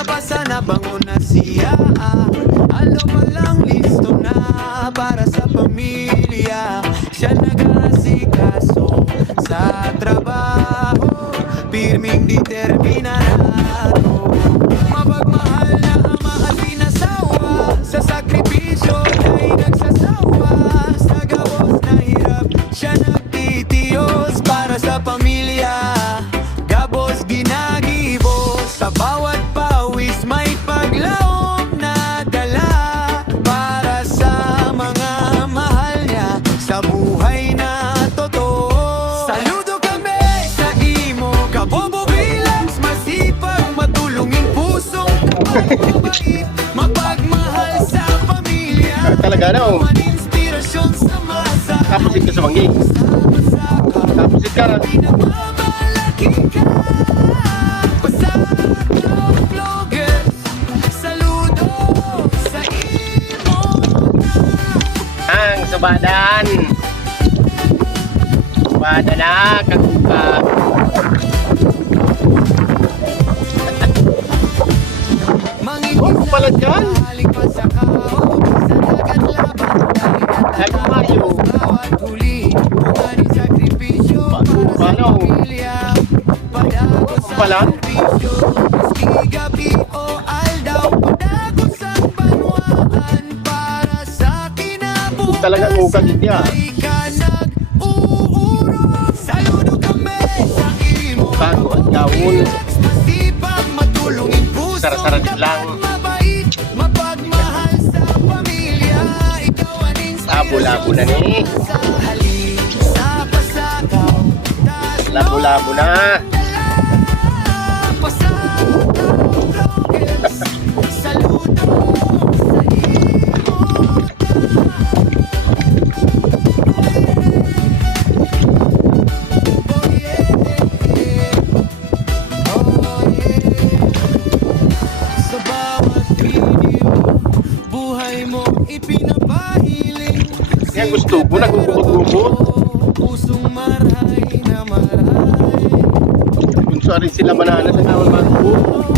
Nagpasa na bango na siya. Alo palang listo na para sa pamilya. Siya nag-aasikaso sa trabaho, pirming determinado. Mapagmahal na ama at pinasawa, sa sakripisyo na'y nagsasawa. Sa gabos na hirap, siya nagtitiyos para sa pamilya. Gabos ginagibos, sa bawat pawis may paglaom na dala. Para sa mga mahal niya, sa buhay na totoo. Saludo kami sa imo, kabobo relax, masipag, matulungin pusong mabait, mapagmahal sa pamilya. Talaga na, oh. Inspirasyon sa masa. Tapusin ka sa banggi. Tapusin ka na. Pinagmamalaki ka. Pasado vloggers, saludo sa imo. Ang subadan. Subada na, kaguka. Pala dyan. Nagmayo. Paano? Pala? Talagang ugat niya. Bago at gawon. Sara-sara din lang. Labo-labo na ni. Labo-labo na. Yan gusto ko, nagugubot-gubot. Kung saan rin sila banana sa naman magugubot.